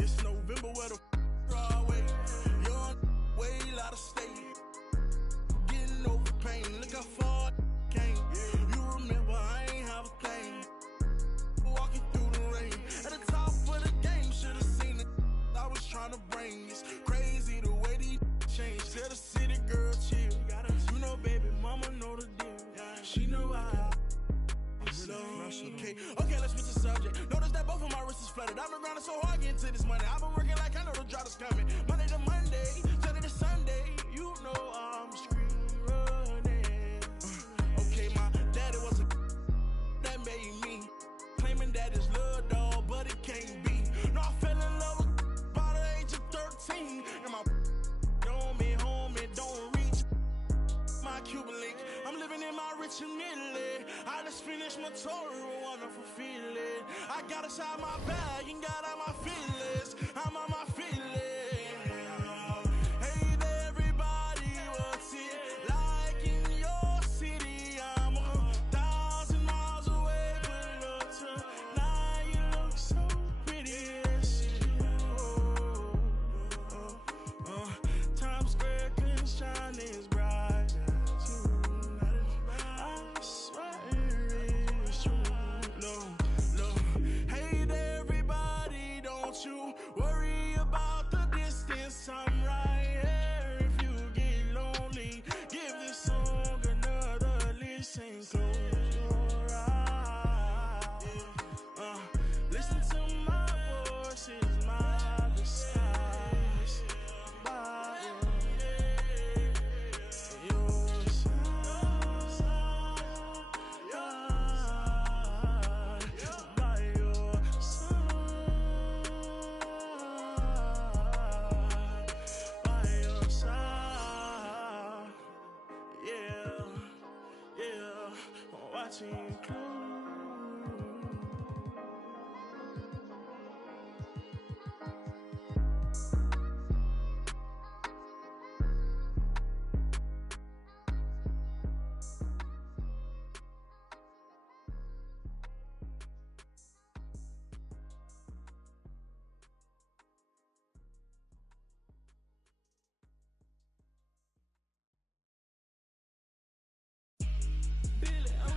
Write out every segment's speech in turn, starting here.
It's November where the Broadway, young way out of state, getting over pain. Look how far I came. You remember I ain't have a thing. Walking through the rain at the top of the game, should've seen it. I was trying to bring. It's crazy the way these change. Tell the city girl chill. You know, baby mama know the deal. She know I. Okay, let's switch the subject. Notice that both of my wrists is flooded. I've been grinding so hard getting to this money. I've been working like I know the drop is coming. Monday to Monday, Sunday to Sunday. You know I'm street running. Okay, my daddy was a that made me. Claiming that it's love, dog, but it can't be. No, I fell in love with by the age of 13. And my don't be home and don't reach my Cuban link. I'm living in my rich and Italy. I just finished my tour, a wonderful feeling. I got inside my bag and got out my feelings. I'm on my feelings. Hey there, everybody, what's it like in your city? I'm 1,000 miles away, but look tonight, you look so pretty. Yes, Times Square can shine as bright as you. I swear it's true. No. Hey there, everybody, don't you worry about the distance. I'm right here. If you get lonely, give this song another listen. Close your eyes. Listen to my voice, it's my disguise. By your side, by your side, yeah, watching you close. Billy, I'm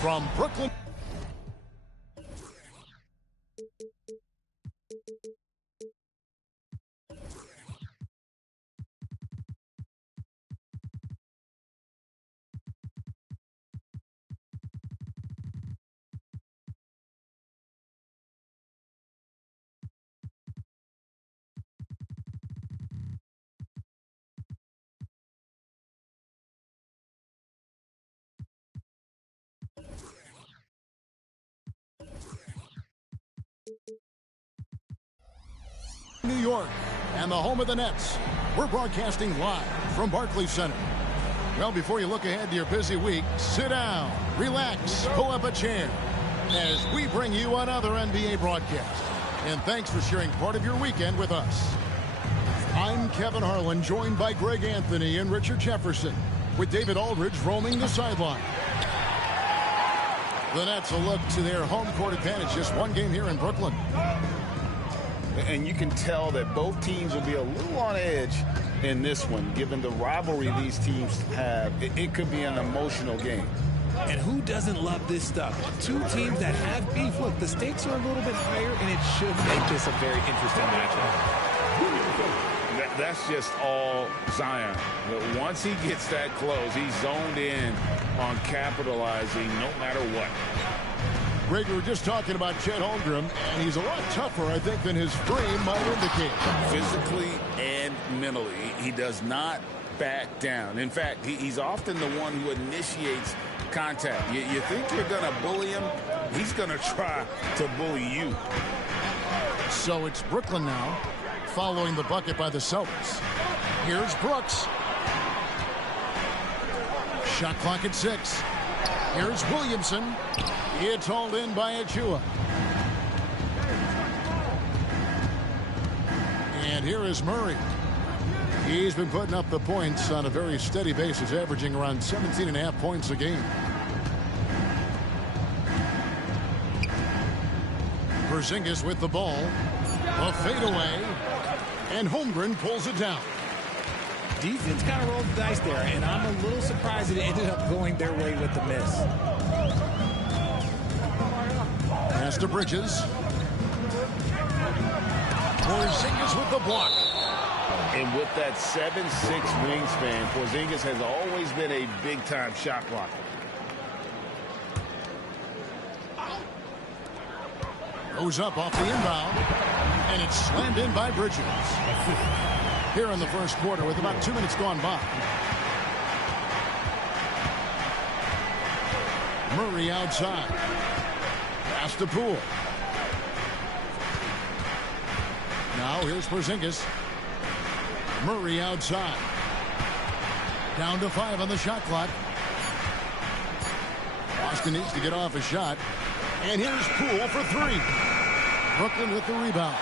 from Brooklyn. New York and the home of the Nets. We're broadcasting live from Barclays Center. Well, before you look ahead to your busy week, sit down, relax, pull up a chair as we bring you another NBA broadcast. And thanks for sharing part of your weekend with us. I'm Kevin Harlan, joined by Greg Anthony and Richard Jefferson, with David Aldridge roaming the sideline. The Nets will look to their home court advantage, just one game here in Brooklyn. And you can tell that both teams will be a little on edge in this one, given the rivalry these teams have. It could be an emotional game. And who doesn't love this stuff? Two teams that have beef. Look, the stakes are a little bit higher, and it should make this a very interesting matchup. That's just all Zion. But once he gets that close, he's zoned in on capitalizing no matter what. Greg, we were just talking about Chet Holmgren, and he's a lot tougher, I think, than his frame might indicate. Physically and mentally, he does not back down. In fact, he's often the one who initiates contact. You think you're going to bully him? He's going to try to bully you. So it's Brooklyn now, following the bucket by the Celtics. Here's Brooks. Shot clock at 6. Here's Williamson. It's hauled in by Achua. And here is Murray. He's been putting up the points on a very steady basis, averaging around 17.5 points a game. Porzingis with the ball. A fadeaway. And Holmgren pulls it down. Defense kind of rolled the dice there, and I'm a little surprised that it ended up going their way with the miss. Pass to Bridges. Porzingis with the block. And with that 7'6" wingspan, Porzingis has always been a big-time shot blocker. Goes up off the inbound, and it's slammed in by Bridges. Here in the first quarter with about 2 minutes gone by. Murray outside. Pass to Poole. Now here's Porzingis. Murray outside. Down to 5 on the shot clock. Boston needs to get off a shot. And here's Poole for 3. Brooklyn with the rebound.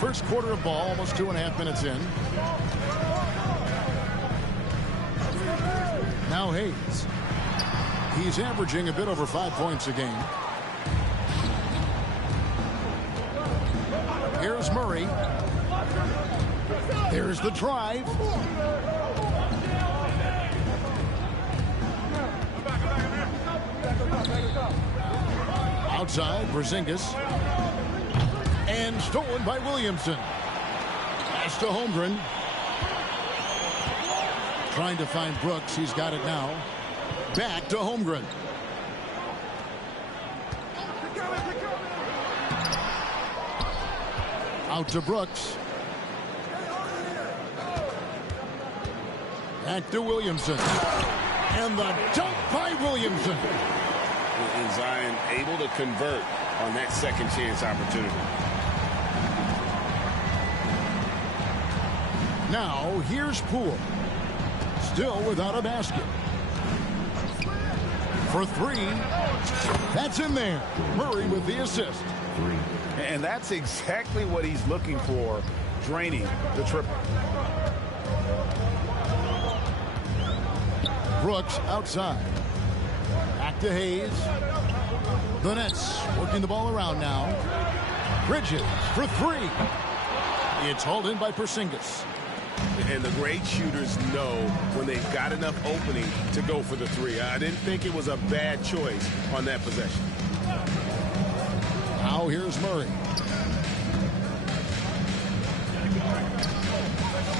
First quarter of ball, almost 2.5 minutes in. Now Hayes. He's averaging a bit over 5 points a game. Here's Murray. There's the drive. Outside, Porzingis. And stolen by Williamson. Pass to Holmgren. Trying to find Brooks. He's got it now. Back to Holmgren. Out to Brooks. Back to Williamson. And the dunk by Williamson. And Zion able to convert on that second chance opportunity. Now here's Poole. Still without a basket. For 3. That's in there. Murray with the assist. And that's exactly what he's looking for, draining the triple. Brooks outside. Back to Hayes. The Nets working the ball around now. Bridges for 3. It's hauled in by Porzingis. And the great shooters know when they've got enough opening to go for the three. I didn't think it was a bad choice on that possession. Now here's Murray.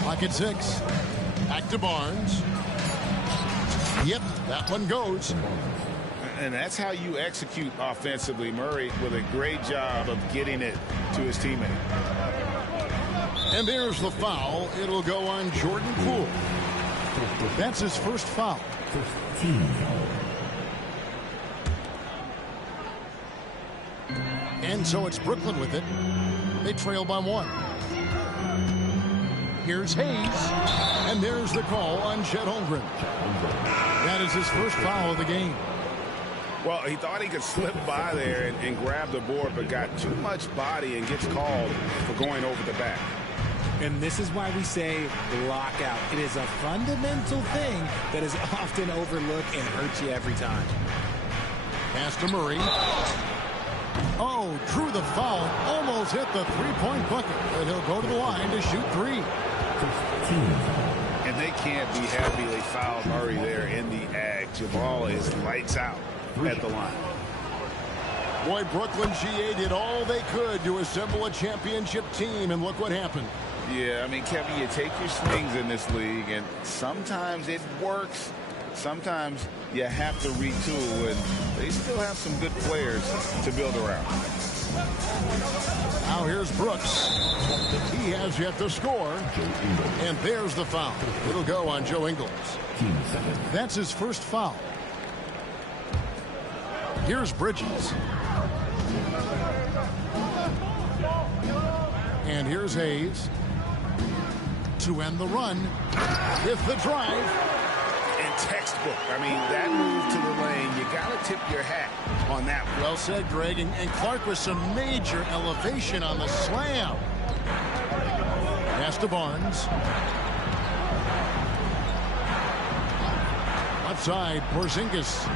Pocket 6. Back to Barnes. Yep, that one goes. And that's how you execute offensively. Murray with a great job of getting it to his teammate. And there's the foul. It'll go on Jordan Poole. That's his first foul. And so it's Brooklyn with it. They trail by 1. Here's Hayes. And there's the call on Chet Holmgren. That is his first foul of the game. Well, he thought he could slip by there and grab the board, but got too much body and gets called for going over the back. And this is why we say lockout. It is a fundamental thing that is often overlooked and hurts you every time. Pass to Murray. Oh, drew the foul. Almost hit the three-point bucket. But he'll go to the line to shoot 3. And they can't be happy they fouled Murray there in the ag. Jabal is lights out at the line. Boy, Brooklyn GA did all they could to assemble a championship team, and look what happened. Yeah, I mean, Kevin, you take your swings in this league, and sometimes it works. Sometimes you have to retool, and they still have some good players to build around. Now here's Brooks. He has yet to score. And there's the foul. It'll go on Joe Ingles. That's his first foul. Here's Bridges. And here's Hayes to end the run with the drive. And textbook. I mean, that move to the lane, you got to tip your hat on that one. Well said, Greg. And Clark with some major elevation on the slam. Pass to Barnes. Left side, Porzingis.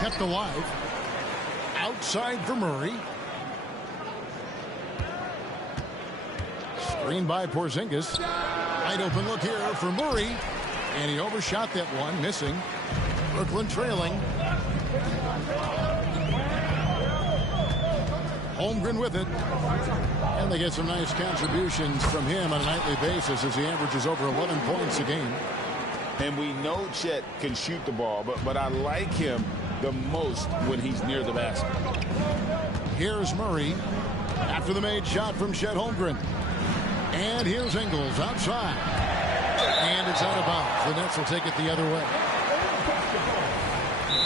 Kept alive. Outside for Murray. Screen by Porzingis. Wide open look here for Murray. And he overshot that one, missing. Brooklyn trailing. Holmgren with it. And they get some nice contributions from him on a nightly basis as he averages over 11 points a game. And we know Chet can shoot the ball, but I like him the most when he's near the basket. Here's Murray after the made shot from Chet Holmgren. And here's Ingles outside. And it's out of bounds. The Nets will take it the other way.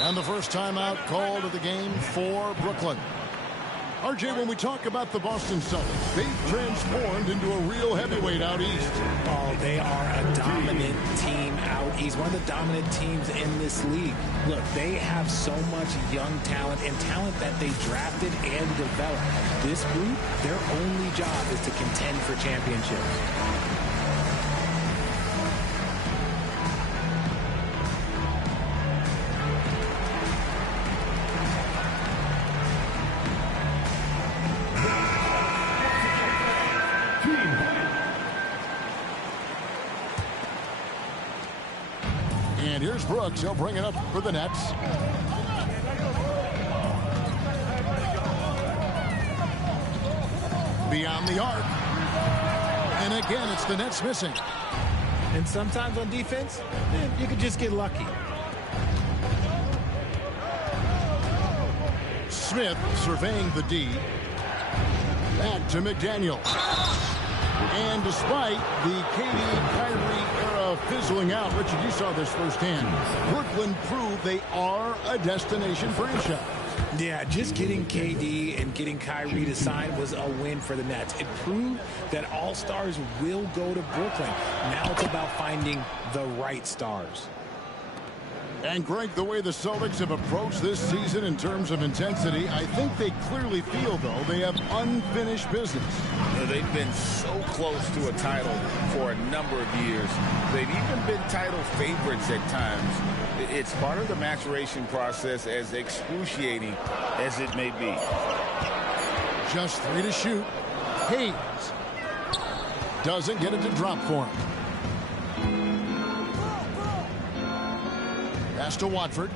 And the first timeout called of the game for Brooklyn. RJ, when we talk about the Boston Celtics, they've transformed into a real heavyweight out east. Oh, they are a dominant team out east. One of the dominant teams in this league. Look, they have so much young talent and talent that they drafted and developed. This group, their only job is to contend for championships. And here's Brooks. He'll bring it up for the Nets. Beyond the arc. And again, it's the Nets missing. And sometimes on defense, you could just get lucky. Smith surveying the D. Back to McDaniel. And despite the KD-Kyrie era fizzling out, Richard, you saw this firsthand. Brooklyn proved they are a destination franchise. Yeah, just getting KD and getting Kyrie to sign was a win for the Nets. It proved that all stars will go to Brooklyn. Now it's about finding the right stars. And Greg, the way the Celtics have approached this season in terms of intensity, I think they clearly feel, though, they have unfinished business. They've been so close to a title for a number of years. They've even been title favorites at times. It's part of the maturation process, as excruciating as it may be. Just 3 to shoot. Hayes doesn't get it to drop for him. Pass to Watford.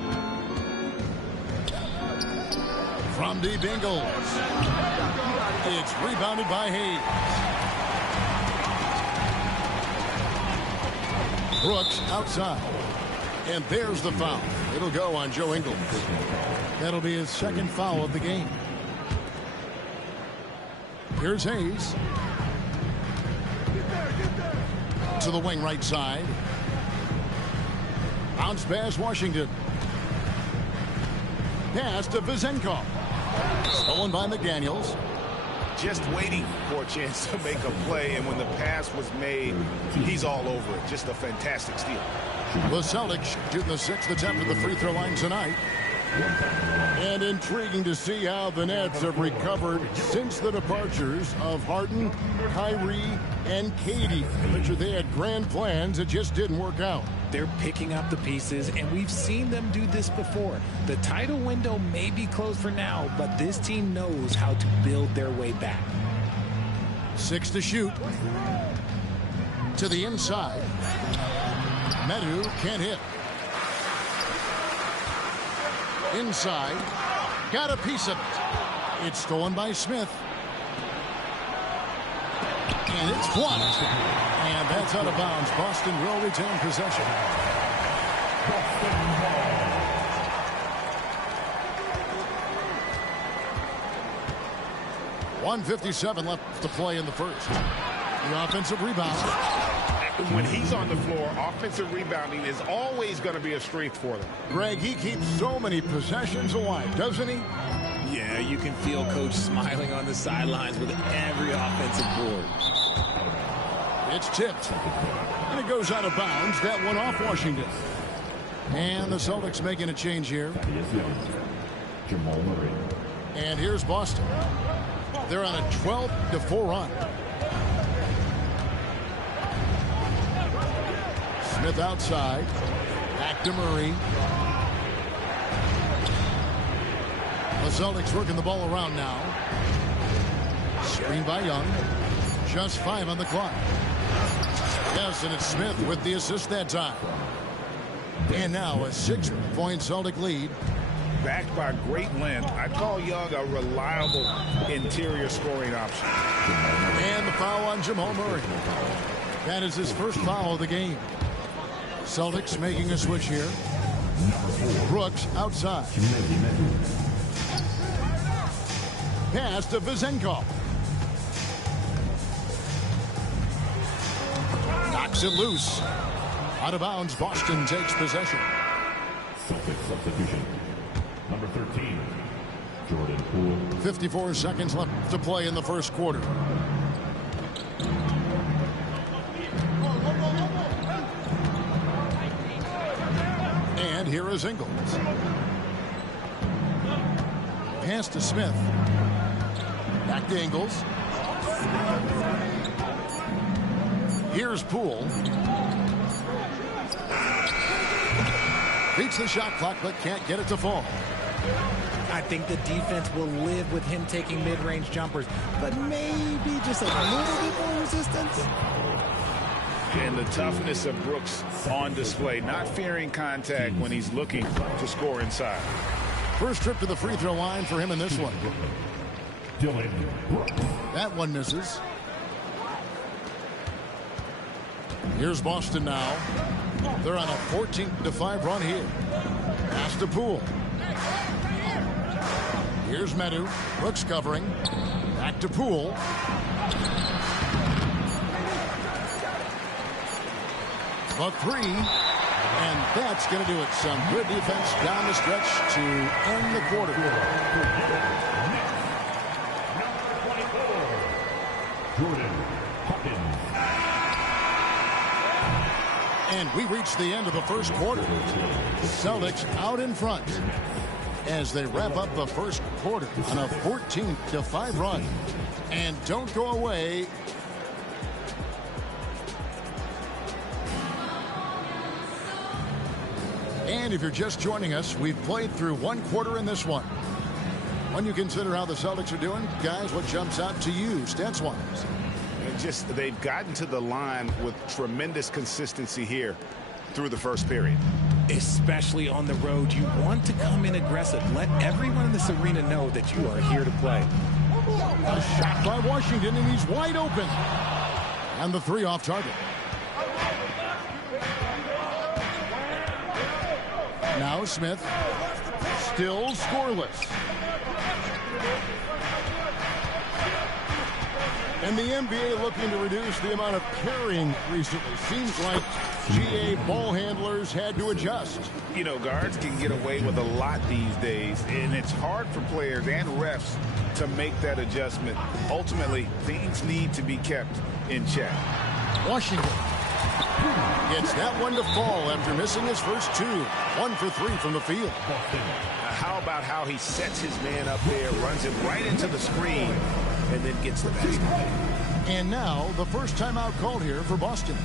From deep Ingles. It's rebounded by Hayes. Brooks outside. And there's the foul. It'll go on Joe Ingles. That'll be his second foul of the game. Here's Hayes. To the wing right side. Bounce pass Washington. Pass to Vizenkov. Stolen by McDaniels. Just waiting for a chance to make a play, and when the pass was made, he's all over it. Just a fantastic steal. The Celtics shooting the 6th attempt at the free throw line tonight. And intriguing to see how the Nets have recovered since the departures of Harden, Kyrie, and Katie. Picture they had grand plans, it just didn't work out. They're picking up the pieces, and we've seen them do this before. The title window may be closed for now, but this team knows how to build their way back. 6 to shoot. To the inside. Medu can't hit. Inside. Got a piece of it. It's stolen by Smith. And it's blocked. And that's out of bounds. Boston will retain possession. .157 left to play in the first. The offensive rebound. When he's on the floor, offensive rebounding is always going to be a strength for them. Greg, he keeps so many possessions alive, doesn't he? Yeah, you can feel Coach smiling on the sidelines with every offensive board. It's tipped. And it goes out of bounds. That one off Washington. And the Celtics making a change here. And here's Boston. They're on a 12-4 run. Smith outside. Back to Murray. The Celtics working the ball around now. Screen by Young. Just 5 on the clock. Yes, and it's Smith with the assist that time. And now a 6-point Celtic lead. Backed by great length, I call Young a reliable interior scoring option. And the foul on Jamal Murray. That is his first foul of the game. Celtics making a switch here. Brooks outside. Pass to Vizenkov. Knocks it loose. Out of bounds, Boston takes possession. Celtics substitution. Number 13, Jordan Poole. 54 seconds left to play in the first quarter. And here is Ingles. Pass to Smith. Back to Ingles. Here's Poole. Beats the shot clock, but can't get it to fall. I think the defense will live with him taking mid-range jumpers, but maybe just a little bit more resistance. And the toughness of Brooks on display, not fearing contact when he's looking to score inside. First trip to the free throw line for him in this one. Dylan Brooks. That one misses. Here's Boston now. They're on a 14-5 run here. Pass to Poole. Here's Medu. Brooks covering. Back to Poole. A 3. And that's going to do it. Some good defense down the stretch to end the quarter. Jordan Hawkins. And we reach the end of the first quarter. Celtics out in front as they wrap up the first quarter on a 14-5 run. And don't go away. And if you're just joining us, we've played through one quarter in this one. When you consider how the Celtics are doing, guys, what jumps out to you stats-wise? And they've gotten to the line with tremendous consistency here through the first period. Especially on the road, you want to come in aggressive. Let everyone in this arena know that you are here to play. A shot by Washington, and he's wide open. And the three off target. Now Smith, still scoreless. And the NBA looking to reduce the amount of carrying recently. Seems like GA ball handlers had to adjust. You know, guards can get away with a lot these days, and it's hard for players and refs to make that adjustment. Ultimately, things need to be kept in check. Washington gets that one to fall after missing his first two. 1 for 3 from the field. How about how he sets his man up there, runs it right into the screen, and then gets the basket. And now the first timeout called here for Boston.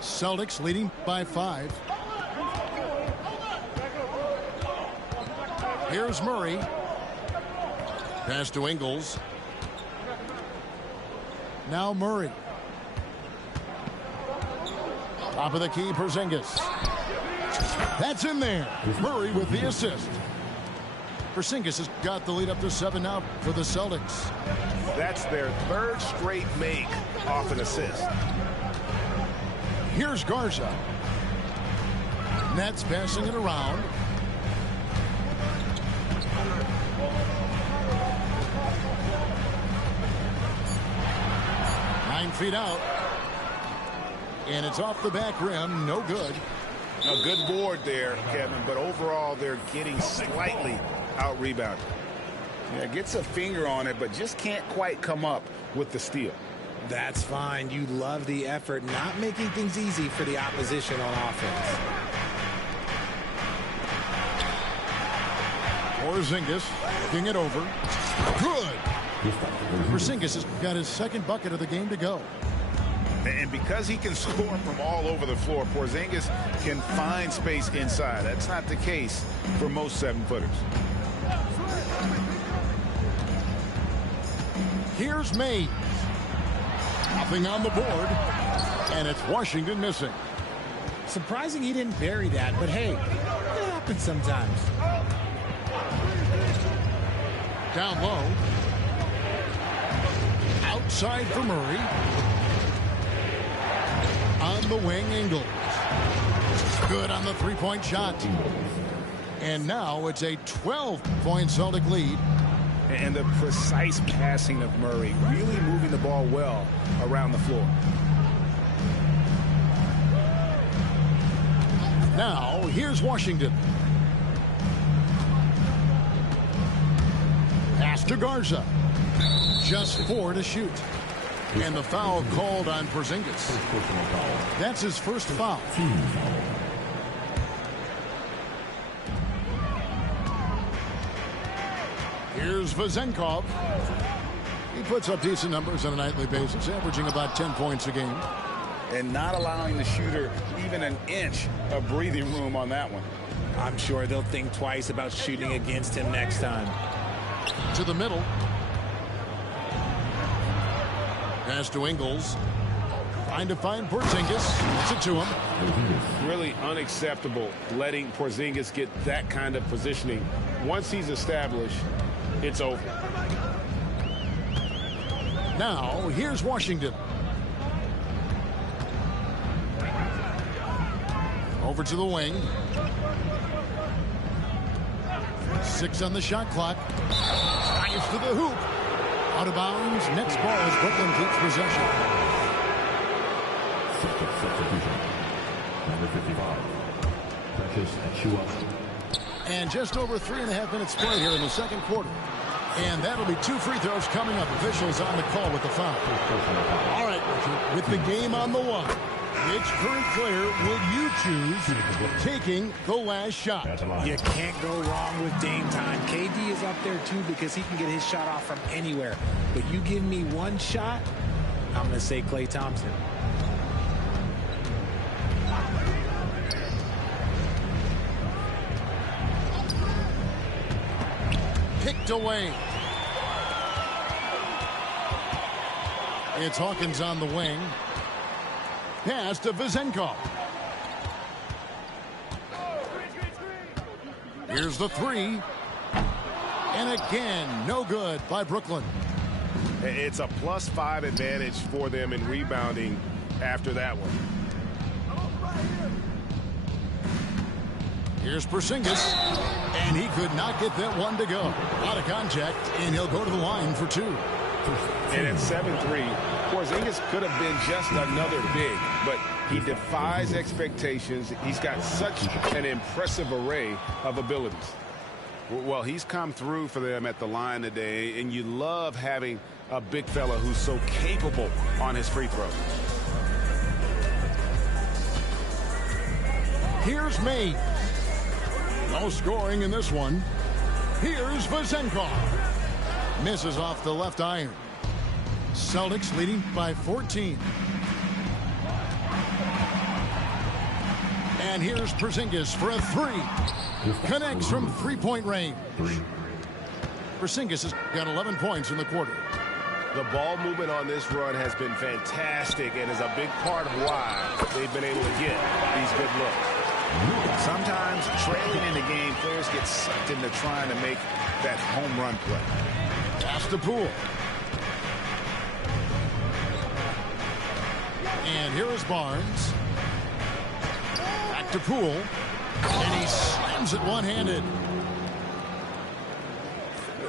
Celtics leading by 5. Here's Murray. Pass to Ingles. Now Murray. Top of the key, Porzingis. That's in there. Murray with the assist. Porzingis has got the lead up to 7 now for the Celtics. That's their third straight make off an assist. Here's Garza. Nets passing it around. Nine feet out. And it's off the back rim. No good. A good board there, Kevin, but overall they're getting slightly out-rebounded. Yeah, gets a finger on it, but just can't quite come up with the steal. That's fine. You love the effort, not making things easy for the opposition on offense. Porzingis looking it over. Good. Porzingis has got his second bucket of the game to go. And because he can score from all over the floor, Porzingis can find space inside. That's not the case for most 7-footers. Here's Mays. Nothing on the board. And it's Washington missing. Surprising he didn't bury that, but hey, it happens sometimes. Down low. Outside for Murray. On the wing, Ingles. Good on the three-point shot. And now it's a 12-point Celtic lead. And the precise passing of Murray, really moving the ball well around the floor. Now, here's Washington. Pass to Garza. Just 4 to shoot. And the foul called on Porzingis. That's his first foul. Here's Vezenkov. He puts up decent numbers on a nightly basis, averaging about 10 points a game. And not allowing the shooter even an inch of breathing room on that one. I'm sure they'll think twice about shooting against him next time. To the middle. Pass to Ingles. Trying to find Porzingis. Gets it to him. Really unacceptable letting Porzingis get that kind of positioning. Once he's established, it's over. Now, here's Washington. Over to the wing. 6 on the shot clock. Drives to the hoop. Out of bounds. Next ball as Brooklyn keeps possession. Celtics substitution. Number 55. Precious Achiuwa. And just over 3.5 minutes played here in the second quarter. And that'll be 2 free throws coming up. Officials on the call with the foul. All right, Richard, with the game on the line, which current player would you choose taking the last shot? You can't go wrong with Dame time. KD is up there, too, because he can get his shot off from anywhere. But you give me one shot, I'm going to say Klay Thompson. Picked away. It's Hawkins on the wing. Pass to Vezenkov. Here's the 3. And again, no good by Brooklyn. It's a +5 advantage for them in rebounding after that one. Here's Porzingis. And he could not get that one to go. Out of contact, and he'll go to the line for 2. And at 7-3, Porzingis could have been just another big, but he defies expectations. He's got such an impressive array of abilities. Well, he's come through for them at the line today, and you love having a big fella who's so capable on his free throw. Here's May. No scoring in this one. Here's Vezenkov. Misses off the left iron. Celtics leading by 14. And here's Porzingis for a 3. Connects from 3-point range. Porzingis has got 11 points in the quarter. The ball movement on this run has been fantastic and is a big part of why they've been able to get these good looks. Sometimes trailing in the game, players get sucked into trying to make that home run play. Pass to Poole. And here is Barnes. Back to Poole. And he slams it one-handed.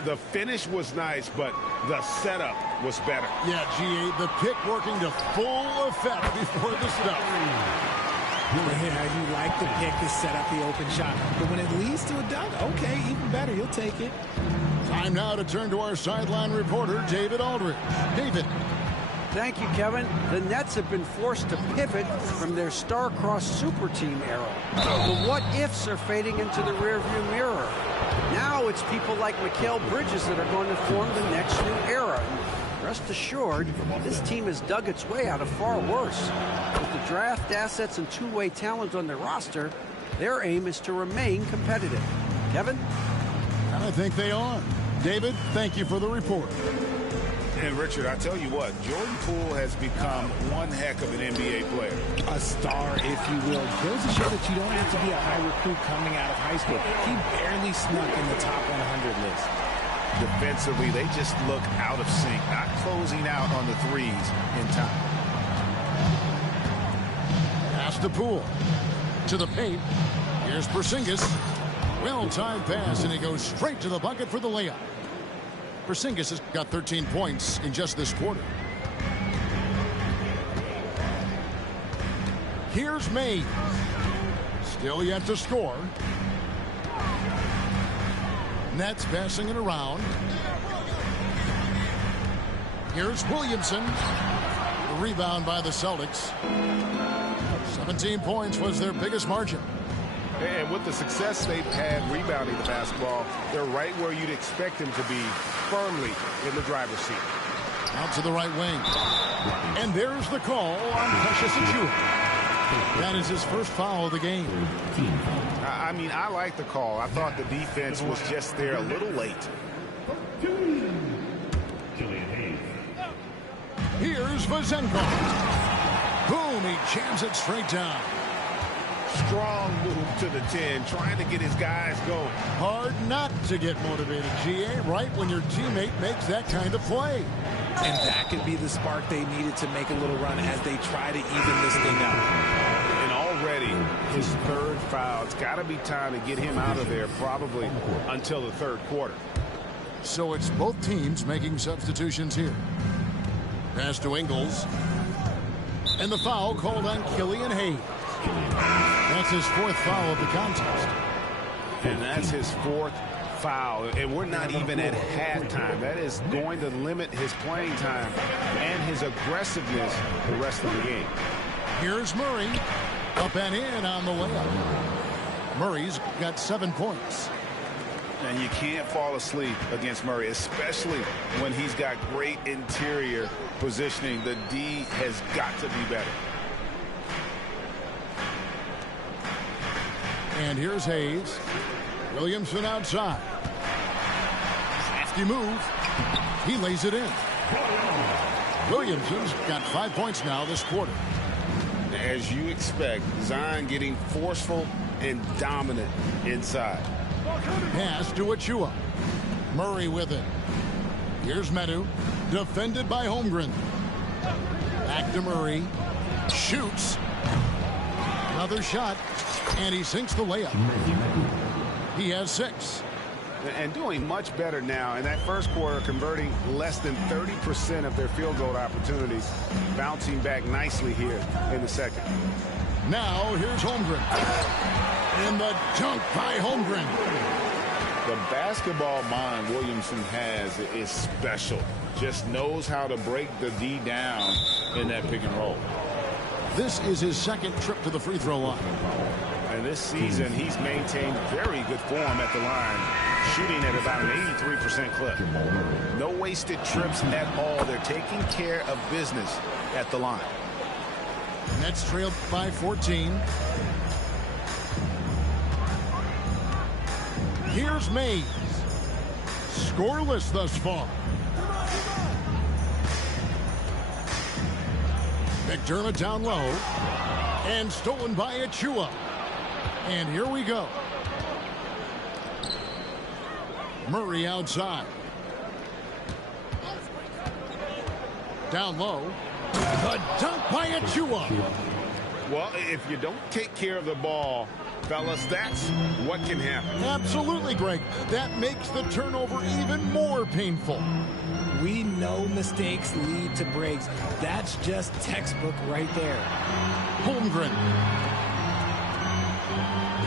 The finish was nice, but the setup was better. Yeah, GA, the pick working to full effect before the stuff. Yeah, you like the pick to set up the open shot. But when it leads to a dunk, okay, even better. You'll take it. Time now to turn to our sideline reporter, David Aldridge. David. Thank you, Kevin. The Nets have been forced to pivot from their star-crossed super team era. The what-ifs are fading into the rearview mirror. Now it's people like Mikal Bridges that are going to form the next new era. Rest assured, this team has dug its way out of far worse. With the draft assets and two-way talent on their roster, their aim is to remain competitive. Kevin? And I think they are. David, thank you for the report. And Richard, I tell you what, Jordan Poole has become one heck of an NBA player. A star, if you will. Goes to show that you don't have to be a high recruit coming out of high school. He barely snuck in the top 100 list. Defensively, they just look out of sync, not closing out on the threes in time. Pass to Poole. To the paint. Here's Porzingis. Well-timed pass, and he goes straight to the bucket for the layup. Porzingis has got 13 points in just this quarter. Here's May. Still yet to score. Nets passing it around. Here's Williamson. The rebound by the Celtics. 17 points was their biggest margin. And with the success they've had rebounding the basketball, they're right where you'd expect them to be, firmly in the driver's seat. Out to the right wing. And there's the call on Precious Achiuwa. That is his first foul of the game. I mean, I like the call. I thought the defense was just there a little late. Here's Vezenkov. Boom, he jams it straight down. Strong move to the 10, trying to get his guys going. Hard not to get motivated, GA, right when your teammate makes that kind of play. And that could be the spark they needed to make a little run as they try to even this thing out. And already his third foul. It's got to be time to get him out of there probably until the third quarter. So it's both teams making substitutions here. Pass to Ingles. And the foul called on Killian Hayes. That's his fourth foul of the contest. And that's his fourth foul. And we're not even at halftime. That is going to limit his playing time and his aggressiveness the rest of the game. Here's Murray. Up and in on the layup. Murray's got 7 points. And you can't fall asleep against Murray, especially when he's got great interior positioning. The D has got to be better. And here's Hayes. Williamson outside. Safety move. He lays it in. Williamson's got 5 points now this quarter. As you expect, Zion getting forceful and dominant inside. Pass to Achua. Murray with it. Here's Medu. Defended by Holmgren. Back to Murray. Shoots. Another shot. And he sinks the layup. He has 6. And doing much better now. In that first quarter, converting less than 30% of their field goal opportunities. Bouncing back nicely here in the second. Now here's Holmgren. And the dunk by Holmgren. The basketball mind Williamson has is special. Just knows how to break the D down in that pick and roll. This is his second trip to the free throw line. And this season, he's maintained very good form at the line, shooting at about an 83% clip. No wasted trips at all. They're taking care of business at the line. Nets trailed by 14. Here's Mays. Scoreless thus far. McDermott down low. And stolen by Achua. And here we go. Murray outside. Down low. The dunk by Achua. Well, if you don't take care of the ball, fellas, that's what can happen. Absolutely, Greg. That makes the turnover even more painful. We know mistakes lead to breaks. That's just textbook right there. Holmgren.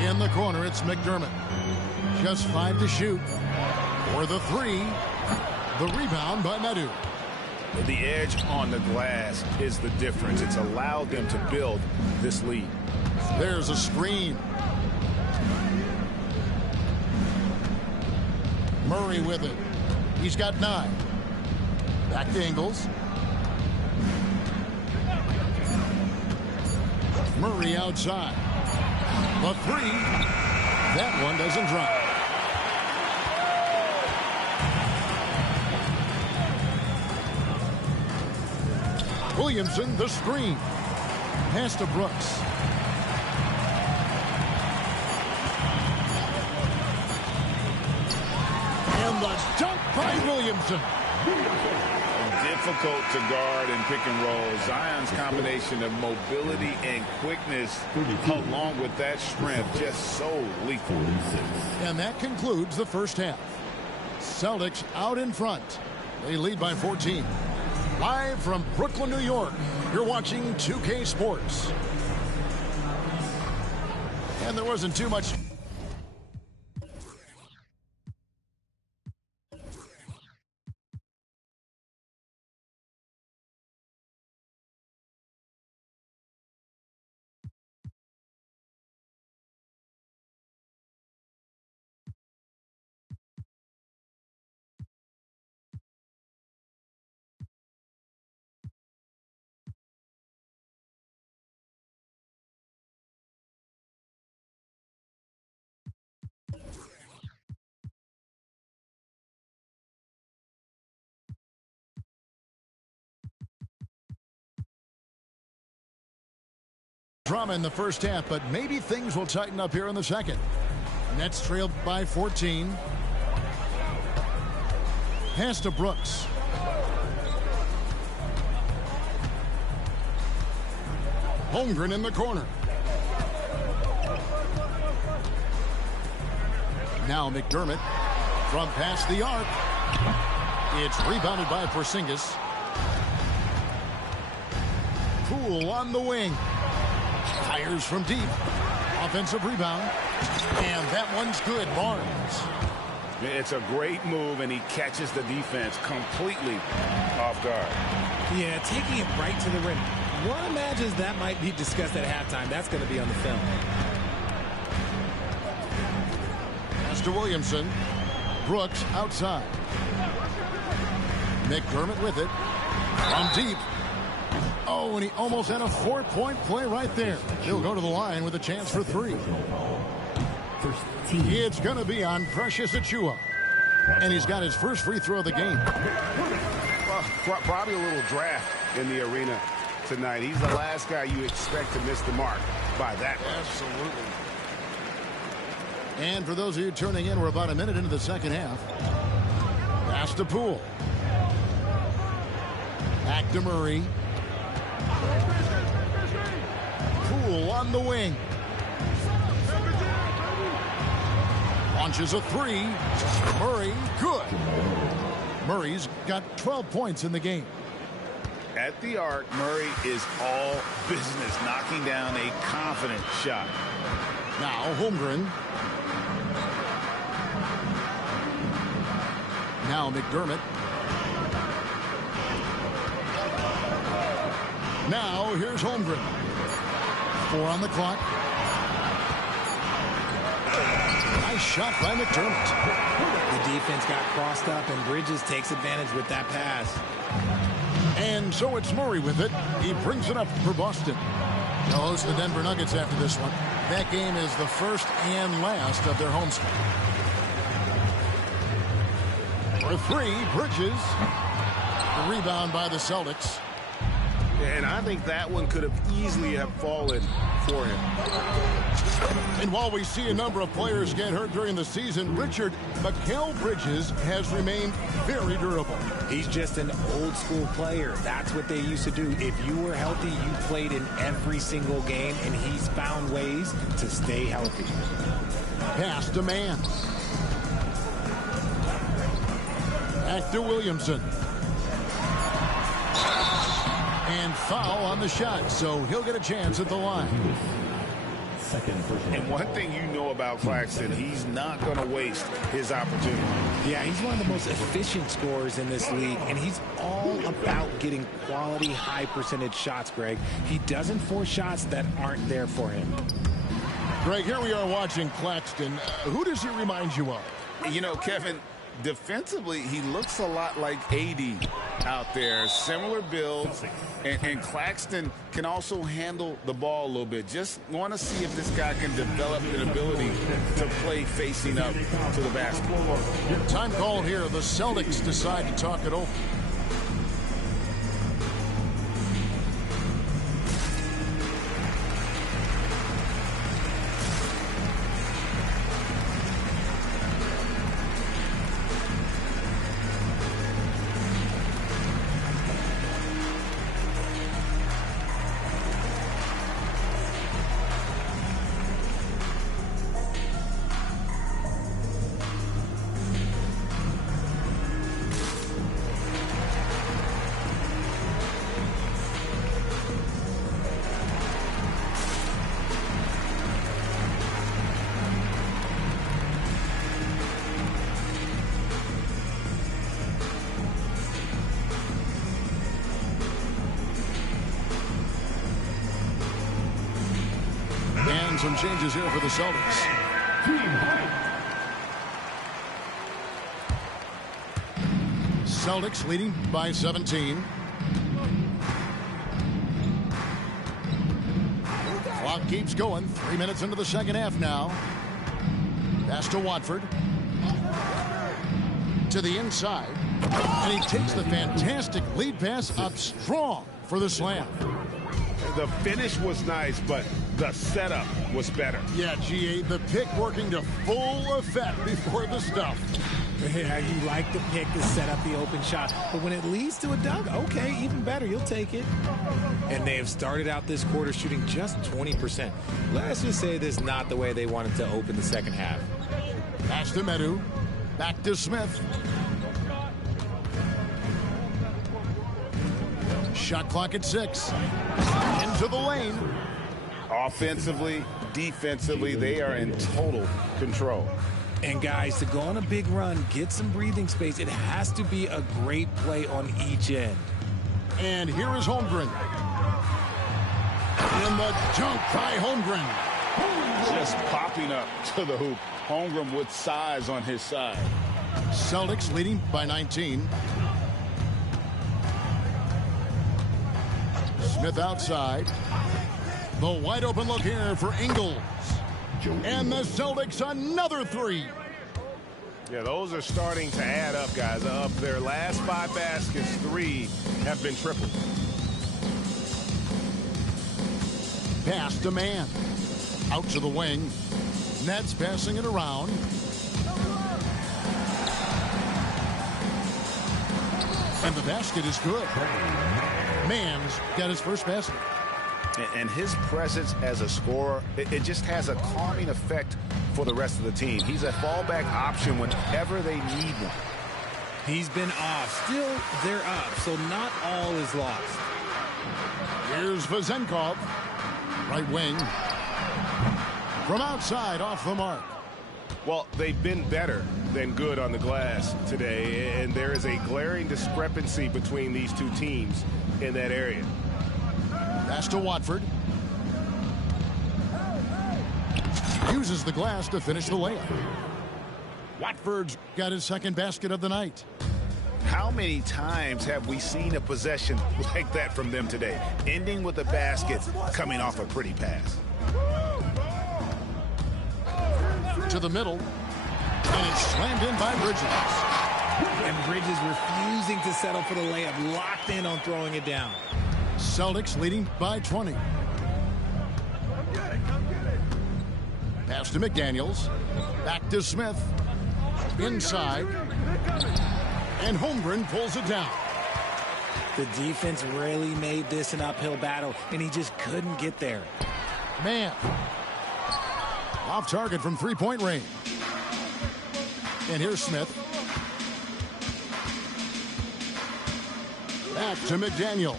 In the corner, it's McDermott. Just 5 to shoot. For the 3. The rebound by Medu. The edge on the glass is the difference. It's allowed them to build this lead. There's a screen. Murray with it. He's got 9. Back to Ingles. Murray outside. The 3. That one doesn't drop. Williamson, the screen. Pass to Brooks. And the dunk by Williamson. Difficult to guard and pick and roll. Zion's combination of mobility and quickness along with that strength just so lethal. And that concludes the first half. Celtics out in front. They lead by 14. Live from Brooklyn, New York, you're watching 2K Sports. And there wasn't too much drama in the first half, but maybe things will tighten up here in the second. Nets trailed by 14. Pass to Brooks. Holmgren in the corner. Now McDermott from past the arc. It's rebounded by Porzingis. Poole on the wing. Fires from deep. Offensive rebound. And that one's good. Barnes. It's a great move, and he catches the defense completely off guard. Yeah, taking it right to the rim. One imagines that might be discussed at halftime. That's going to be on the film. Pass to Williamson. Brooks outside. McDermott with it. From deep. Oh, and he almost had a 4-point play right there. He'll go to the line with a chance for 3. It's going to be on Precious Achiuwa. And he's got his first free throw of the game. Well, probably a little draft in the arena tonight. He's the last guy you expect to miss the mark by that much. Absolutely. And for those of you turning in, we're about a minute into the second half. Pass to Poole. Back to Murray. Poole on the wing. Launches a 3. Murray, good. Murray's got 12 points in the game. At the arc, Murray is all business, knocking down a confident shot. Now Holmgren. Now McDermott. Now here's Holmgren. 4 on the clock. Nice shot by McDermott. The defense got crossed up, and Bridges takes advantage with that pass. And so it's Murray with it. He brings it up for Boston. They'll host the Denver Nuggets after this one. That game is the first and last of their homestand. For 3, Bridges. The rebound by the Celtics. And I think that one could have easily have fallen for him. And while we see a number of players get hurt during the season, Richard, Mikal Bridges has remained very durable. He's just an old school player. That's what they used to do. If you were healthy, you played in every single game, and he's found ways to stay healthy. Pass to Mann. Back to Williamson. And foul on the shot, so he'll get a chance at the line. And one thing you know about Claxton, he's not going to waste his opportunity. Yeah, he's one of the most efficient scorers in this league, and he's all about getting quality, high-percentage shots, Greg. He doesn't force shots that aren't there for him. Greg, here we are watching Claxton. Who does he remind you of? You know, Kevin, defensively, he looks a lot like AD out there. Similar builds, and Claxton can also handle the ball a little bit. Just want to see if this guy can develop an ability to play facing up to the basket. Time call here. The Celtics decide to talk it over. Some changes here for the Celtics. Celtics leading by 17. Clock keeps going. 3 minutes into the second half now. Pass to Watford. To the inside. And he takes the fantastic lead pass up strong for the slam. The finish was nice, but the setup was better. Yeah, GA, the pick working to full effect before the stuff. Yeah, you like the pick to set up the open shot. But when it leads to a dunk, okay, even better. You'll take it. And they have started out this quarter shooting just 20%. Let's just say this is not the way they wanted to open the second half. Pass to Medu. Back to Smith. Shot clock at 6. Into the lane. Offensively, defensively, they are in total control. And guys, to go on a big run, get some breathing space, it has to be a great play on each end. And here is Holmgren. And the dunk by Holmgren. Just popping up to the hoop. Holmgren with size on his side. Celtics leading by 19. Smith outside. The wide open look here for Ingles. And the Celtics another 3. Yeah, those are starting to add up, guys. Of their last 5 baskets, 3 have been triple. Pass to Man. Out to the wing. Nets passing it around. And the basket is good. Man's got his first basket. And his presence as a scorer, it just has a calming effect for the rest of the team. He's a fallback option whenever they need one. He's been off. Still, they're up, so not all is lost. Here's Vezenkov. Right wing. From outside, off the mark. Well, they've been better than good on the glass today, and there is a glaring discrepancy between these two teams in that area. Pass to Watford. Uses the glass to finish the layup. Watford's got his second basket of the night. How many times have we seen a possession like that from them today, ending with a basket coming off a pretty pass? To the middle. And it's slammed in by Bridges. And Bridges refusing to settle for the layup, locked in on throwing it down. Celtics leading by 20. Pass to McDaniels. Back to Smith. Inside. And Holmgren pulls it down. The defense really made this an uphill battle, and he just couldn't get there. Man. Off target from three-point range. And here's Smith. Back to McDaniel.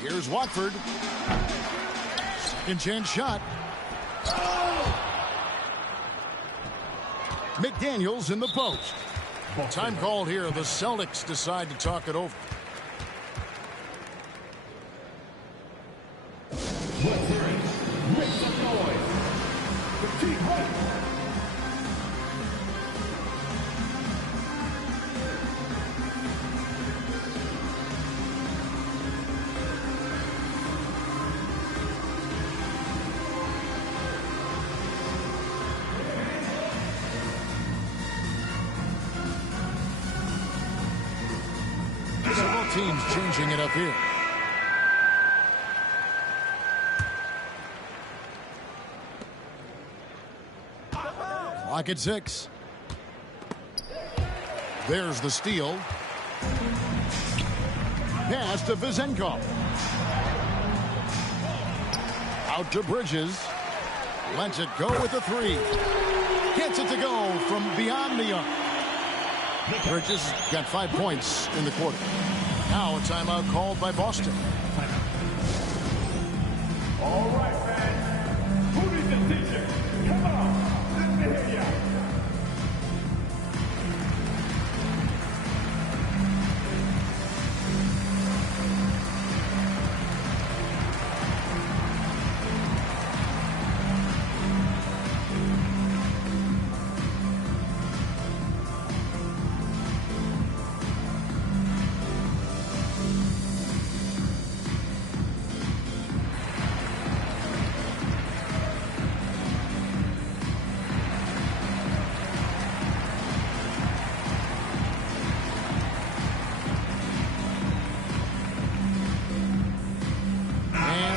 Here's Watford. Second chance shot. McDaniels in the post. Time called here. The Celtics decide to talk it over. Make some noise. The team fight. Several teams changing it up here. Clock at 6. There's the steal. Pass to Vezenkov. Out to Bridges. Lets it go with the 3. Gets it to go from beyond the arc. Bridges got 5 points in the quarter. Now a timeout called by Boston. All right, fans. Who needs a teacher? Come on. Let me hear ya.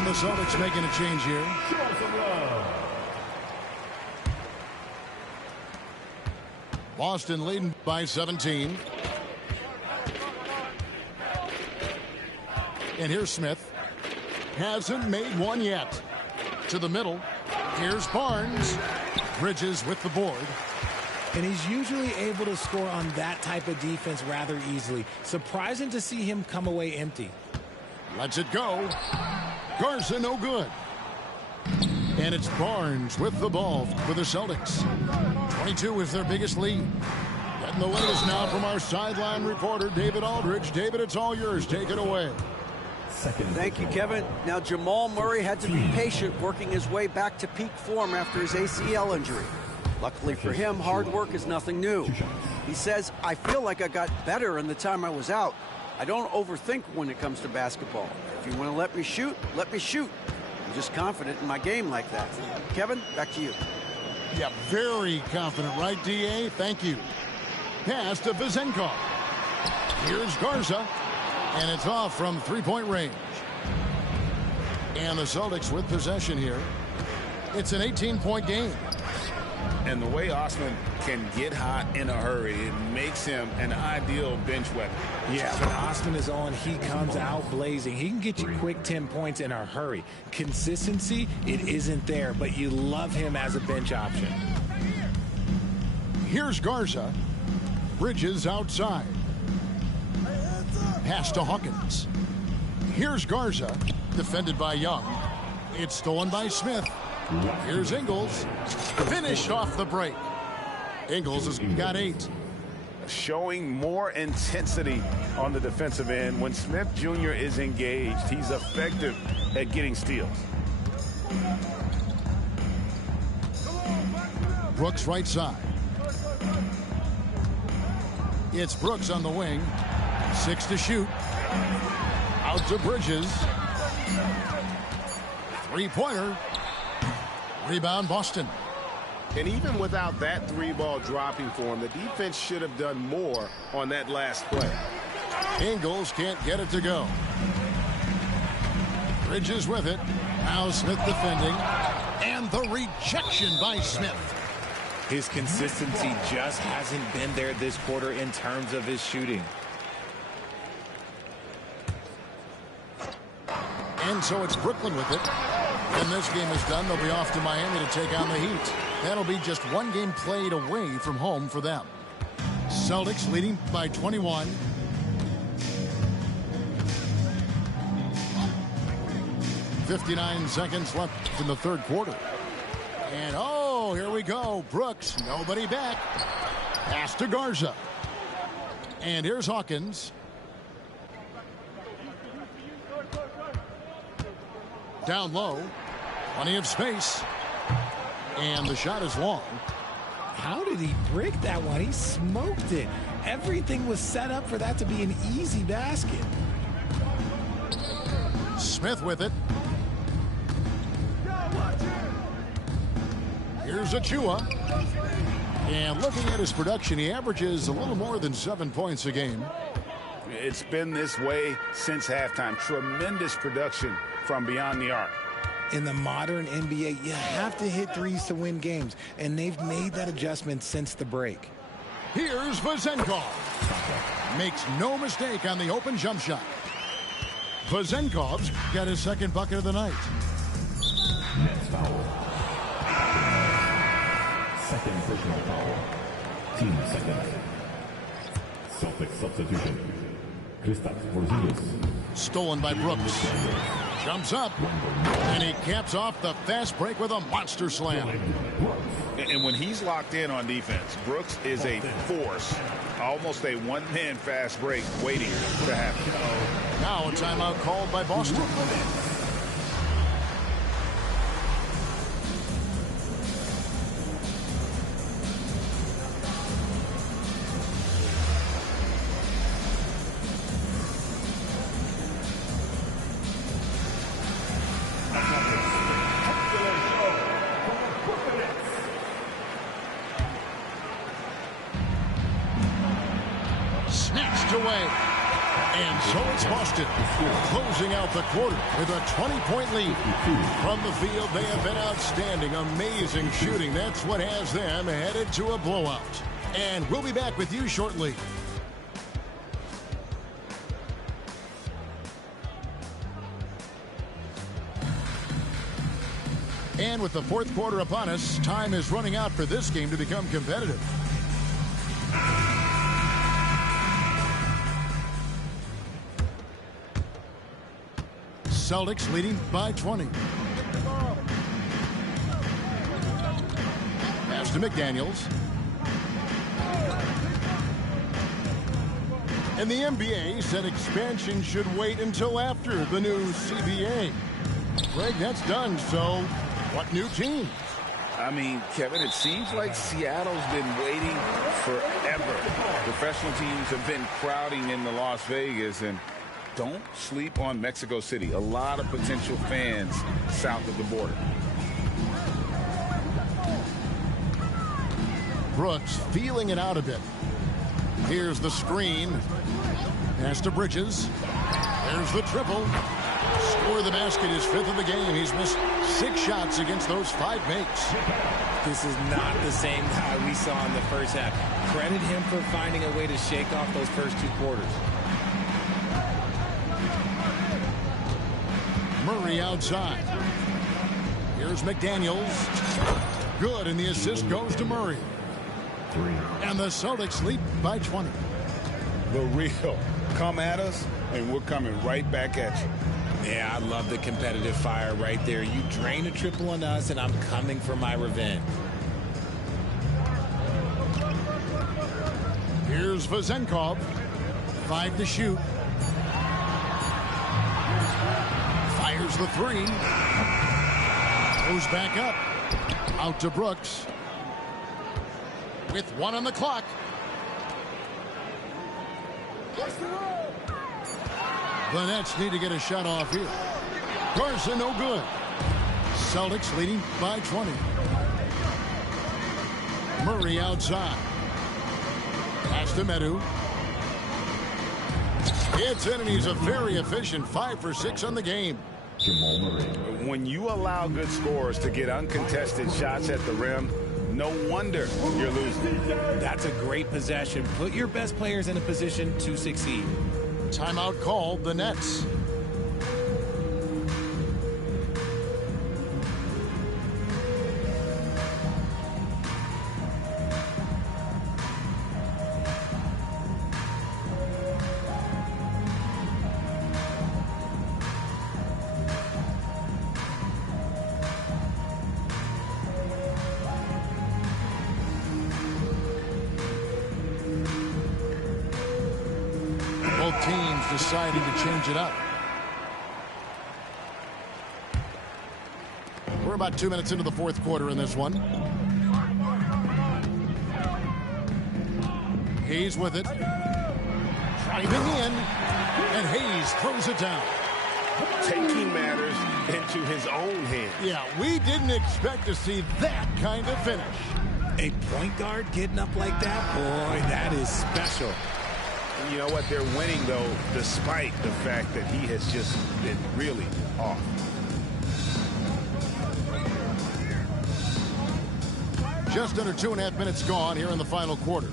The Celtics making a change here. Show some love. Boston leading by 17. And here's Smith. Hasn't made one yet. To the middle. Here's Barnes. Bridges with the board. And he's usually able to score on that type of defense rather easily. Surprising to see him come away empty. Lets it go. Garza no good. And it's Barnes with the ball for the Celtics. 22 is their biggest lead. Getting the latest now from our sideline reporter, David Aldridge. David, it's all yours. Take it away. Thank you, Kevin. Now, Jamal Murray had to be patient working his way back to peak form after his ACL injury. Luckily for him, hard work is nothing new. He says, I feel like I got better in the time I was out. I don't overthink when it comes to basketball. If you want to let me shoot, let me shoot. I'm just confident in my game like that. Kevin, back to you. Yeah, very confident, right, D.A.? Thank you. Pass to Vezenkov. Here's Garza. And it's off from three-point range. And the Celtics with possession here. It's an 18-point game. And the way Osman can get hot in a hurry, it makes him an ideal bench weapon. Yeah, when Osman is on, he comes out blazing. He can get you quick 10 points in a hurry. Consistency, it isn't there, but you love him as a bench option. Here's Garza. Bridges outside. Pass to Hawkins. Here's Garza. Defended by Young. It's stolen by Smith. Here's Ingles. Finished off the break. Ingles has got 8. Showing more intensity on the defensive end. When Smith Jr. is engaged, he's effective at getting steals. Brooks right side. It's Brooks on the wing. 6 to shoot. Out to Bridges. Three-pointer. Rebound Boston. And even without that 3-ball dropping for him, the defense should have done more on that last play. Ingles can't get it to go. Bridges with it. Now Smith defending. And the rejection by Smith. His consistency just hasn't been there this quarter in terms of his shooting. And so it's Brooklyn with it. When this game is done, they'll be off to Miami to take on the Heat. That'll be just one game played away from home for them. Celtics leading by 21. .59 seconds left in the third quarter. And oh, here we go. Brooks, nobody back. Pass to Garza. And here's Hawkins. Down low. Plenty of space. And the shot is long. How did he break that one? He smoked it. Everything was set up for that to be an easy basket. Smith with it. Here's Achua. And looking at his production, he averages a little more than 7 points a game. It's been this way since halftime. Tremendous production from beyond the arc. In the modern NBA, you have to hit threes to win games, and they've made that adjustment since the break. Here's Vezenkov. Makes no mistake on the open jump shot. Vezenkov's got his second bucket of the night. Next foul. Second personal foul. Team second. Celtics substitution. Kristaps Porzingis. Stolen by Brooks. Jumps up. And he caps off the fast break with a monster slam. And when he's locked in on defense, Brooks is a force. Almost a one-man fast break waiting to happen. Now a timeout called by Boston. Snatched away. And so it's Boston closing out the quarter with a 20-point lead. From the field, they have been outstanding. Amazing shooting. That's what has them headed to a blowout. And we'll be back with you shortly. And with the fourth quarter upon us, time is running out for this game to become competitive. Celtics leading by 20. Pass to McDaniels. And the NBA said expansion should wait until after the new CBA. Greg, that's done, so what new teams? I mean, Kevin, it seems like Seattle's been waiting forever. Professional teams have been crowding into Las Vegas, and don't sleep on Mexico City. A lot of potential fans south of the border. Brooks feeling it out a bit. Here's the screen. Pass to Bridges. There's the triple. Score of the basket, his fifth of the game. He's missed 6 shots against those 5 makes. This is not the same guy we saw in the first half. Credit him for finding a way to shake off those first 2 quarters. Murray outside. Here's McDaniels. Good, and the assist goes to Murray. And the Celtics lead by 20. The real. Come at us, and we're coming right back at you. Yeah, I love the competitive fire right there. You drain a triple on us, and I'm coming for my revenge. Here's Vezenkov. 5 to shoot. Fires the 3. Goes back up. Out to Brooks. With 1 on the clock. The Nets need to get a shot off here. Garza, no good. Celtics leading by 20. Murray outside. Pass to Medu. It's in, and he's a very efficient 5 for 6 on the game. When you allow good scorers to get uncontested shots at the rim, no wonder you're losing. That's a great possession. Put your best players in a position to succeed. Timeout called, the Nets. Both teams deciding to change it up. We're about 2 minutes into the fourth quarter in this one. Hayes with it. Driving in. And Hayes throws it down. Taking matters into his own hands. Yeah, we didn't expect to see that kind of finish. A point guard getting up like that? Boy, that is special. You know what? They're winning, though, despite the fact that he has just been really off. Just under 2.5 minutes gone here in the final quarter.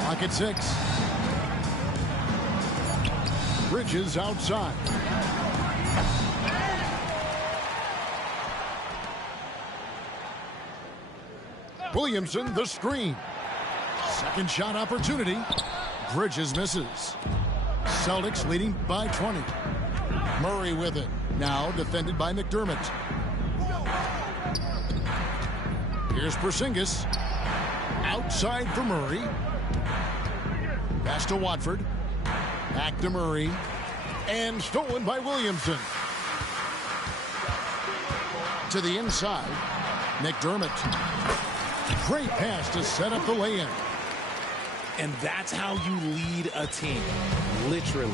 Clock at 6. Bridges outside. Williamson, the screen. Second shot opportunity. Bridges misses. Celtics leading by 20. Murray with it. Now defended by McDermott. Here's Porzingis. Outside for Murray. Pass to Watford. Back to Murray. And stolen by Williamson. To the inside. McDermott. Great pass to set up the lay-in. And that's how you lead a team. Literally.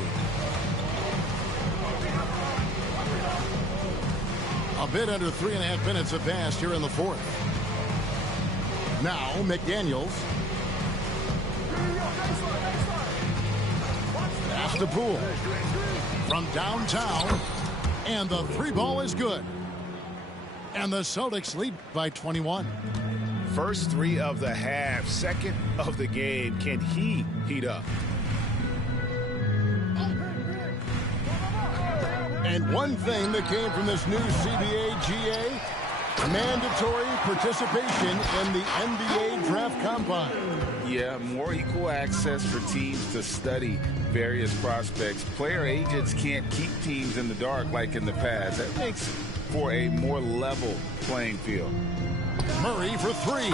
A bit under 3.5 minutes have passed here in the fourth. Now McDaniels. Pass to Poole. From downtown. And the 3 ball is good. And the Celtics lead by 21. First three of the half, second of the game. Can he heat up? And one thing that came from this new CBA GA, mandatory participation in the NBA Draft Combine. Yeah, more equal access for teams to study various prospects. Player agents can't keep teams in the dark like in the past. That makes for a more level playing field. Murray for three.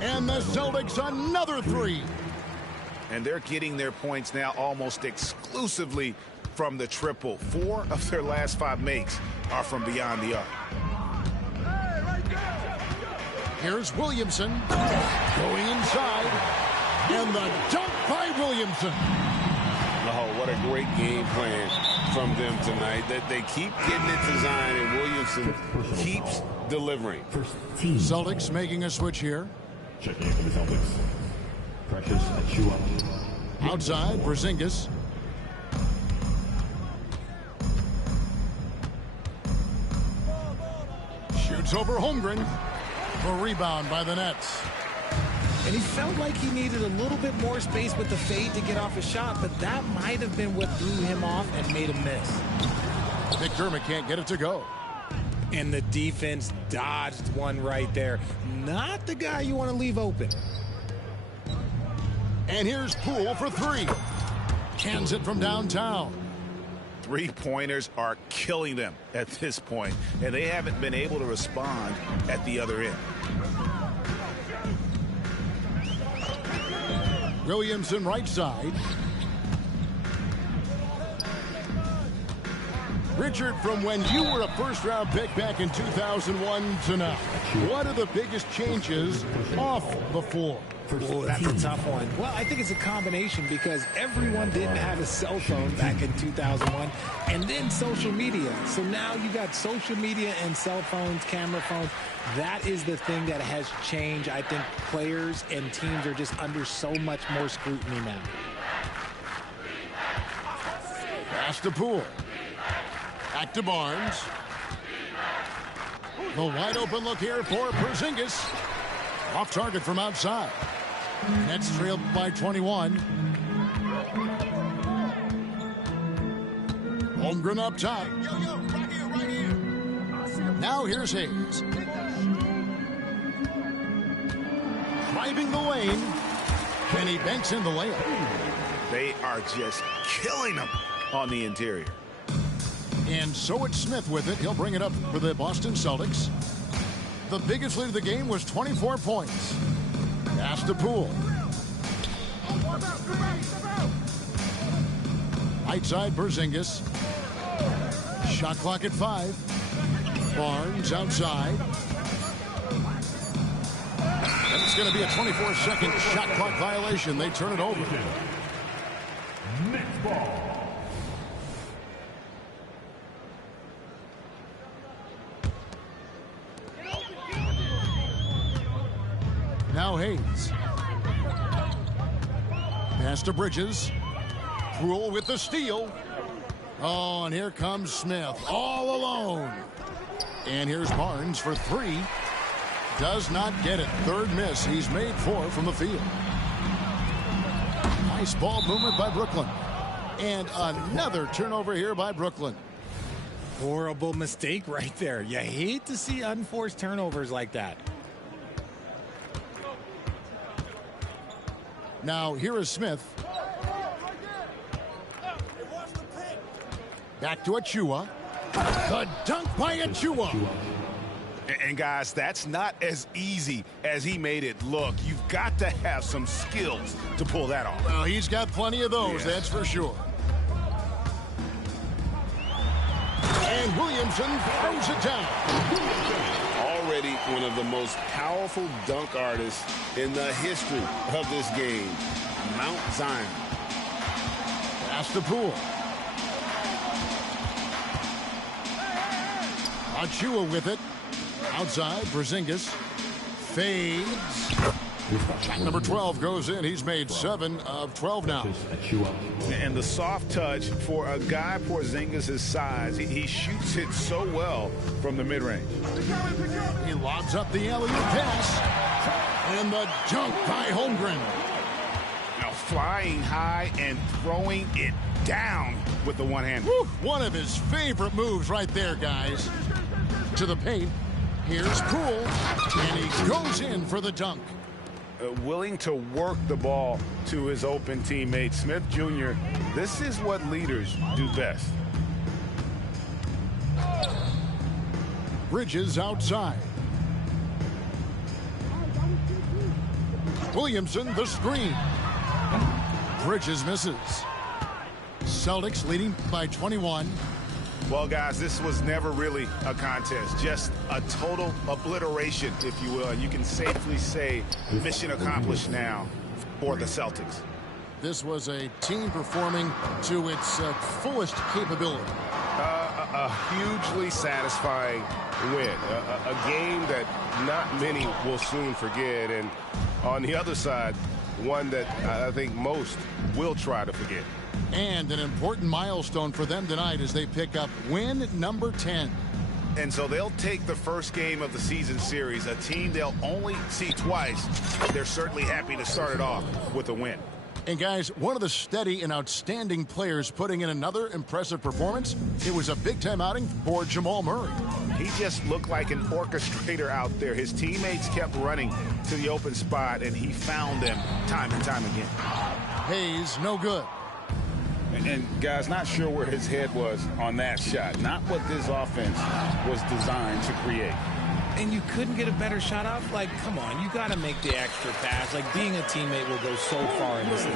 And the Celtics another three. And they're getting their points now almost exclusively from the triple. 4 of their last 5 makes are from beyond the arc. Here's Williamson going inside. And the dunk by Williamson. Oh, what a great game plan from them tonight. That they keep getting it to Zion, and Williamson keeps delivering. Celtics making a switch here. Checking in for the Celtics. Precious Achua. Outside, Porzingis. Shoots over Holmgren. A rebound by the Nets. And he felt like he needed a little bit more space with the fade to get off a shot, but that might have been what threw him off and made him miss. McDermott can't get it to go. And the defense dodged one right there. Not the guy you want to leave open. And here's Poole for three. Cans it from downtown. 3-pointers are killing them at this point, and they haven't been able to respond at the other end. Williamson right side. Richard, from when you were a first-round pick back in 2001 to now, what are the biggest changes off the floor? Oh, that's a tough one. Well, I think it's a combination because everyone didn't have a cell phone back in 2001 and then social media. So now you got social media and cell phones, camera phones. That is the thing that has changed. I think players and teams are just under so much more scrutiny now. Pass to Poole. Back to Barnes. The wide open look here for Porzingis. Off target from outside. Nets trailed by 21. Holmgren up top. Right here. Now here's Hayes. Driving the lane. Kenny banks in the layup. They are just killing them on the interior. And so it's Smith with it. He'll bring it up for the Boston Celtics. The biggest lead of the game was 24 points. Pass to Poole. Right side, Porzingis. Shot clock at 5. Barnes outside. And it's going to be a 24-second shot clock violation. They turn it over. Next ball. Now Hayes. Pass to Bridges. Poole with the steal. Oh, and here comes Smith all alone. And here's Barnes for 3. Does not get it. Third miss. He's made 4 from the field. Nice ball movement by Brooklyn. And another turnover here by Brooklyn. Horrible mistake right there. You hate to see unforced turnovers like that. Now here is Smith. Back to Achua. The dunk by Achua. And guys, that's not as easy as he made it look. You've got to have some skills to pull that off. Well, he's got plenty of those, Yeah. that's for sure. And Williamson throws it down. Already one of the most powerful dunk artists in the history of this game, Mount Zion. Pass to Poole. Achua with it. Outside, Porzingis. Fades. Shot number 12 goes in. He's made 7 of 12 now. And the soft touch for a guy Porzingis' size, he shoots it so well from the mid-range. He lobs up the alley-oop pass. And the dunk by Holmgren. Now flying high and throwing it down with the one hand. One of his favorite moves right there, guys. To the paint. Here's Poole. And he goes in for the dunk. Willing to work the ball to his open teammate. Smith Jr., this is what leaders do best. Bridges outside. Williamson, the screen. Bridges misses. Celtics leading by 21. Well, guys, this was never really a contest, just a total obliteration, if you will. And you can safely say mission accomplished now for the Celtics. This was a team performing to its fullest capability. A hugely satisfying win, a game that not many will soon forget. And on the other side, one that I think most will try to forget. And an important milestone for them tonight as they pick up win number 10. And so they'll take the first game of the season series, a team they'll only see twice. They're certainly happy to start it off with a win. And guys, one of the steady and outstanding players putting in another impressive performance. It was a big-time outing for Jamal Murray. He just looked like an orchestrator out there. His teammates kept running to the open spot, and he found them time and time again. Hayes, no good. And guys, not sure where his head was on that shot. Not what this offense was designed to create. And you couldn't get a better shot off? Like, come on, you got to make the extra pass. Like, being a teammate will go so far in this league.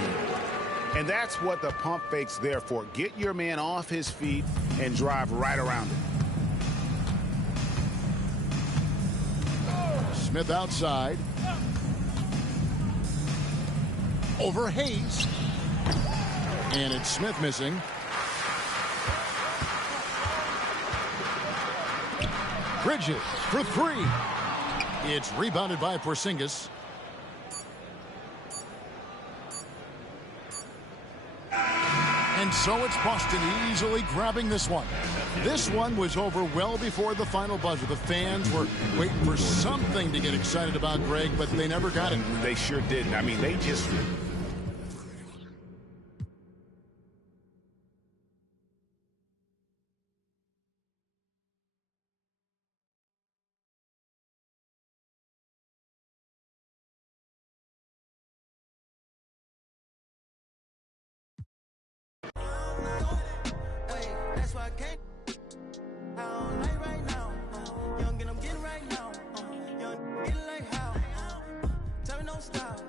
And that's what the pump fake's there for. Get your man off his feet and drive right around him. Smith outside. Over Hayes. And it's Smith missing. Bridges for 3. It's rebounded by Porzingis. And so it's Boston easily grabbing this one. This one was over well before the final buzzer. The fans were waiting for something to get excited about, Greg, but they never got it. They sure didn't. I mean, they just... Stop.